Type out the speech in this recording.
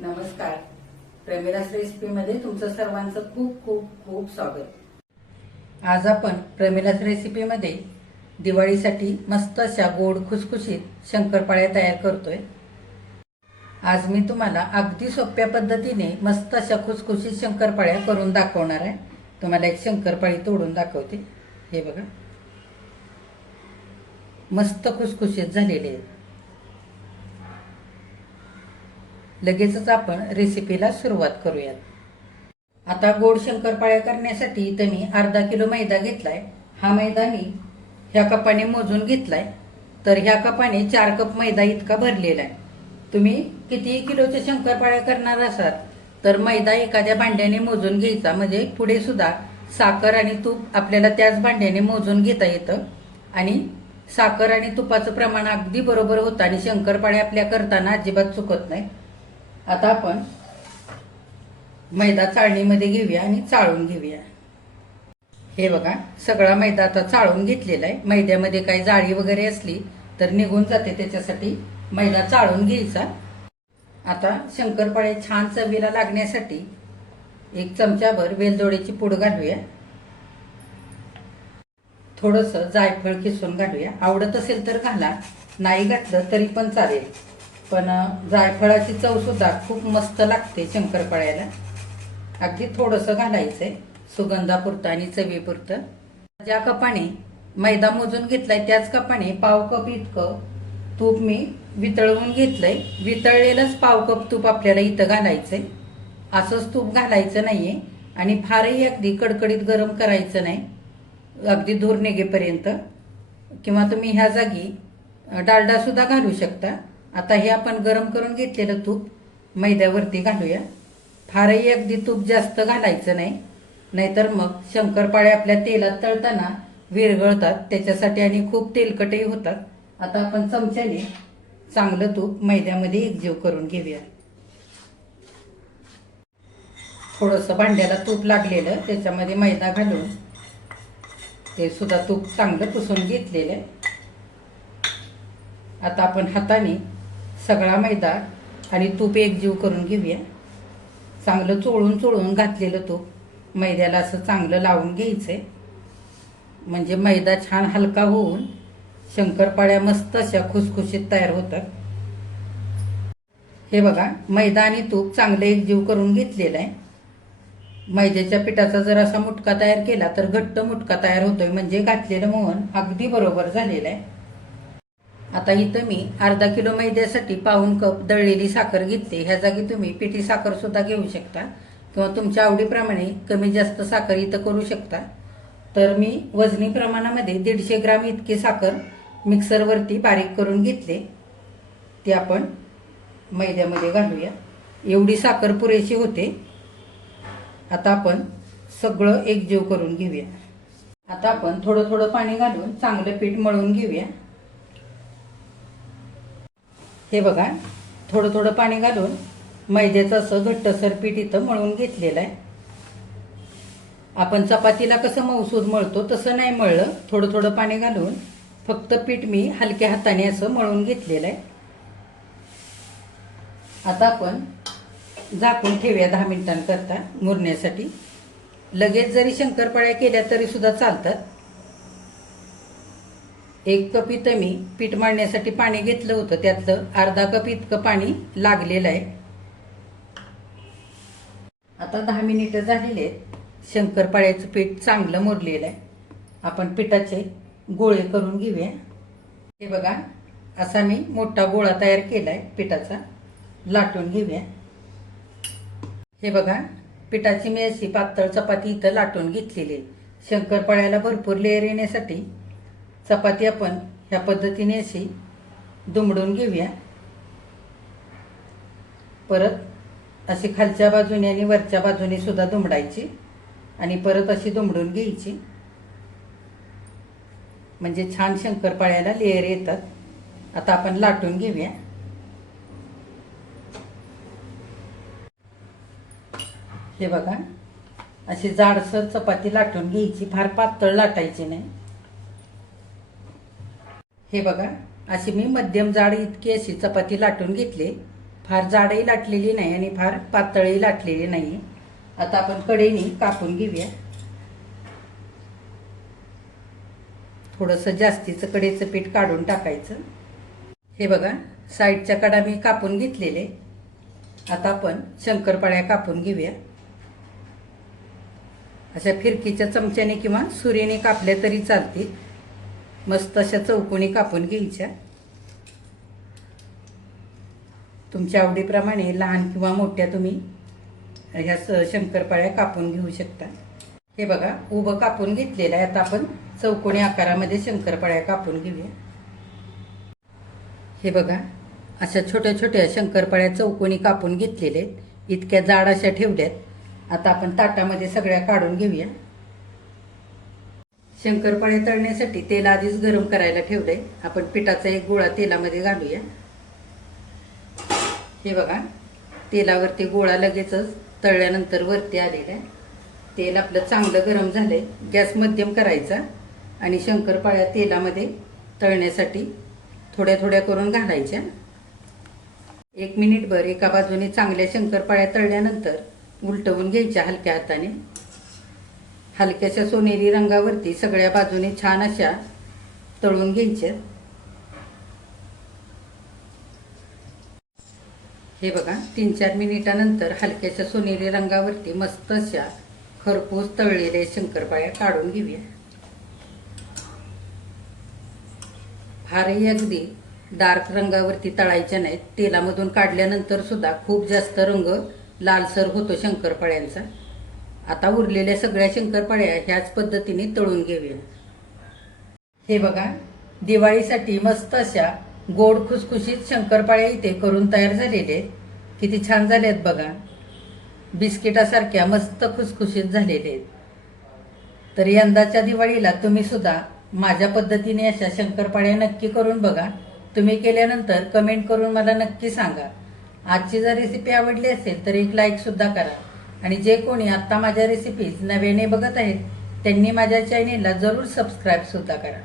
नमस्कार. प्रेमिरास रेसिपीमध्ये तुमचं सर्वांचं खूप खूप खूप स्वागत. आज आपण प्रमिलास रेसिपीमध्ये दिवाळीसाठी मस्त अशा गोड खुसखुशीत शंकरपाळ्या तयार करतोय. आज मी तुम्हाला अगदी सोप्या पद्धतीने मस्त अशा खुसखुशीत शंकरपाळ्या करून दाखवणार आहे. तुम्हाला एक शंकरपाळी तोडून दाखवते. हे बघा. मस्त खुसखुशीत झालेले आहेत. लगेचच आपण रेसिपीला सुरुवात करूयात. आता गोड शंकरपाळ्या करण्यासाठी इथं मी अर्धा किलो मैदा घेतलाय. हा मैदा मी ह्या कपाने मोजून घेतलाय. तर ह्या कपाने चार कप मैदा इतका भरलेला आहे. तुम्ही कितीही किलोच्या शंकरपाळ्या करणार असाल तर मैदा एखाद्या भांड्याने मोजून घ्यायचा. म्हणजे पुढे सुद्धा साखर आणि तूप आपल्याला त्याच भांड्याने मोजून घेता येतं. आणि साखर आणि तुपाचं प्रमाण अगदी बरोबर होतं आणि शंकरपाळ्या आपल्या करताना अजिबात चुकत नाही आता आपण मैदा चाळणीमध्ये घेऊया आणि चाळून घेऊया. हे बघा सगळा मैदा आता चाळून घेतलेला आहे. मैद्यामध्ये काही जाळी वगैरे असली तर निघून जाते त्याच्यासाठी मैदा चाळून घ्यायचा. आता शंकरपाळे छान चवीला लागण्यासाठी एक चमचाभर वेलदोड्याची पूड घालूया. थोडस जायफळ किसून घालूया. आवडत असेल तर घाला. नाही घातलं तरी पण चालेल. पण जायफळाची चवसुद्धा खूप मस्त लागते शंकरपाळ्याला. अगदी थोडंसं घालायचं आहे सुगंधापुरतं आणि चवीपुरतं ज्या कपाने मैदा मोजून घेतलाय त्याच कपाने पाव कप इतकं तूप मी वितळवून घेतलंय. वितळलेलंच पाव कप तूप आपल्याला इथं घालायचंय. असंच तूप घालायचं नाहीये आणि फारही अगदी कडकडीत गरम करायचं नाही. अगदी धूर निघेपर्यंत. किंवा तुम्ही ह्या जागी डालडासुद्धा घालू शकता. आता हे आपण गरम करून घेतलेलं तूप मैद्यावरती घालूया. फारही अगदी तूप जास्त घालायचं नाही. नाहीतर मग शंकरपाळे आपल्या तेलात तळताना विरघळतात. त्याच्यासाठी आणि खूप तेलकटही होतात. आता आपण चमच्याने चांगलं तूप मैद्यामध्ये एकजीव करून घेऊया. थोडंसं भांड्याला तूप लागलेलं त्याच्यामध्ये मैदा घालून ते सुद्धा तूप चांगलं पुसून घेतलेलं आहे. आता आपण हाताने सगळा मैदा आणि तूप एकजीव करून घेऊया. चांगलं चोळून चोळून घातलेलं तूप मैद्याला असं चांगलं लावून घ्यायचंय. म्हणजे मैदा छान हलका होऊन शंकरपाळ्या मस्त अशा खुसखुशीत तयार होतात. हे बघा मैदा आणि तूप चांगलं एकजीव करून घेतलेलं आहे. मैद्याच्या पिठाचा जर असा मुटका तयार केला तर घट्ट मुटका तयार होतोय. म्हणजे घातलेलं मोहन अगदी बरोबर झालेलं आहे. आता इथं मी अर्धा किलो मैद्यासाठी पाऊन कप दळलेली साखर घेतली. ह्या जागी तुम्ही पिठी साखर सुद्धा घेऊ शकता. किंवा तुमच्या आवडीप्रमाणे कमी जास्त साखर इथं करू शकता. तर मी वजनी प्रमाणामध्ये दीडशे ग्राम इतकी साखर मिक्सरवरती बारीक करून घेतले. ती आपण मैद्यामध्ये घालूया. एवढी साखर पुरेशी होते. आता आपण सगळं एकजीव करून घेऊया. आता आपण थोडं थोडं पाणी घालून चांगलं पीठ मळून घेऊया. हे बघा थोडं थोडं पाणी घालून मैद्याचं असं घट्टसर पीठ इथं मळून घेतलेलं आहे. आपण चपातीला कसं मौसूद मळतो तसं नाही मळलं थोडं थोडं पाणी घालून फक्त पीठ मी हलक्या हाताने असं मळून घेतलेलं आहे. आता आपण झाकून ठेवूया दहा मिनिटांकरता मुरण्यासाठी. लगेच जरी शंकरपाळ्या केल्या तरी सुद्धा चालतात. एक कप इथं मी पीठ मांडण्यासाठी पाणी घेतलं होतं. त्यातलं अर्धा कप इतकं पाणी लागलेलं आहे. आता दहा मिनिटं झालेली आहेत. शंकरपाळ्याचं पीठ चांगलं मुरलेलं आहे. आपण पिठाचे गोळे करून घेऊया. हे बघा असा मी मोठा गोळा तयार केला आहे पिठाचा. लाटून घेऊया. हे बघा पिठाची मी अशी पातळ चपाती इथं लाटून घेतलेली आहे. शंकरपाळ्याला भरपूर लेअर येण्यासाठी चपाती आपण ह्या पद्धतीने अशी दुमडून घेऊया. परत अशी खालच्या बाजूने आणि वरच्या बाजूने सुद्धा दुमडायची आणि परत अशी दुमडून घ्यायची. म्हणजे छान शंकरपाळ्याला लेअर येतात. आता आपण लाटून घेऊया. हे बघा अशी जाडसर चपाती लाटून घ्यायची. फार पातळ लाटायची नाही. हे बघा अशी मी मध्यम जाड इतकी अशी चपाती लाटून घेतली. फार जाडही लाटलेली नाही आणि फार पातळही लाटलेली नाही. आता आपण कडेने कापून घेऊया. थोडंसं जास्तीचं कडेचं पीठ काढून टाकायचं. हे बघा साईडच्या कडा मी कापून घेतलेले. आता आपण शंकरपाळ्या कापून घेऊया. अशा फिरकीच्या चमच्याने किंवा सुरीने कापल्या तरी चालतील. मस्त अशा चौकोनी कापून घ्यायच्या. तुमच्या आवडीप्रमाणे लहान किंवा मोठ्या तुम्ही ह्या स- शंकरपाळ्या कापून घेऊ शकता. हे बघा उभं कापून घेतलेलं आहे. आता आपण चौकोनी आकारामध्ये शंकरपाळ्या कापून घेऊया. हे बघा अशा छोट्या छोट्या शंकरपाळ्या चौकोनी कापून घेतलेल्या आहेत. इतक्या जाड अशा ठेवल्यात. आता आपण ताटामध्ये सगळ्या काढून घेऊया. शंकरपाळे तळण्यासाठी तेल आधीच गरम करायला ठेवलंय. आपण पिठाचा एक गोळा तेलामध्ये घालूया. हे बघा तेलावरती गोळा लगेचच तळल्यानंतर वरती आलेला आहे तेल आपलं चांगलं गरम झालंय. गॅस मध्यम करायचा आणि शंकरपाळ्या तेलामध्ये तळण्यासाठी थोड्या थोड्या करून घालायच्या. एक मिनिटभर एका बाजूने चांगल्या शंकरपाळ्या तळल्यानंतर उलटवून घ्यायच्या हलक्या हाताने. हलक्याशा सोनेरी रंगावरती सगळ्या बाजूने छान अशा तळून घ्यायच्या. हे बघा तीन चार मिनिटानंतर हलक्याशा सोनेरी रंगावरती मस्त अशा खरपूस तळलेल्या शंकरपाळ्या काढून घेऊया. फारही अगदी डार्क रंगावरती तळायच्या नाहीत. तेलामधून काढल्यानंतर सुद्धा खूप जास्त रंग लालसर होतो शंकरपाळ्यांचा. आता उरलेल्या सगळ्या शंकरपाळ्या ह्याच पद्धतीने तळून घेऊया. हे बघा दिवाळीसाठी मस्त अशा गोड खुसखुशीत शंकरपाळ्या इथे करून तयार झालेले आहेत. किती छान झाले आहेत बघा. बिस्किटासारख्या मस्त खुसखुशीत झालेले आहेत. तर यंदाच्या दिवाळीला तुम्ही सुद्धा माझ्या पद्धतीने अशा शंकरपाळ्या नक्की करून बघा. तुम्ही केल्यानंतर कमेंट करून मला नक्की सांगा. आजची जर रेसिपी आवडली असेल तर एक लाईक सुद्धा करा. आणि जे कोणी आत्ता माझ्या रेसिपीज नव्याने बघत आहेत त्यांनी माझ्या चॅनेलला जरूर सबस्क्राईब सुद्धा करा.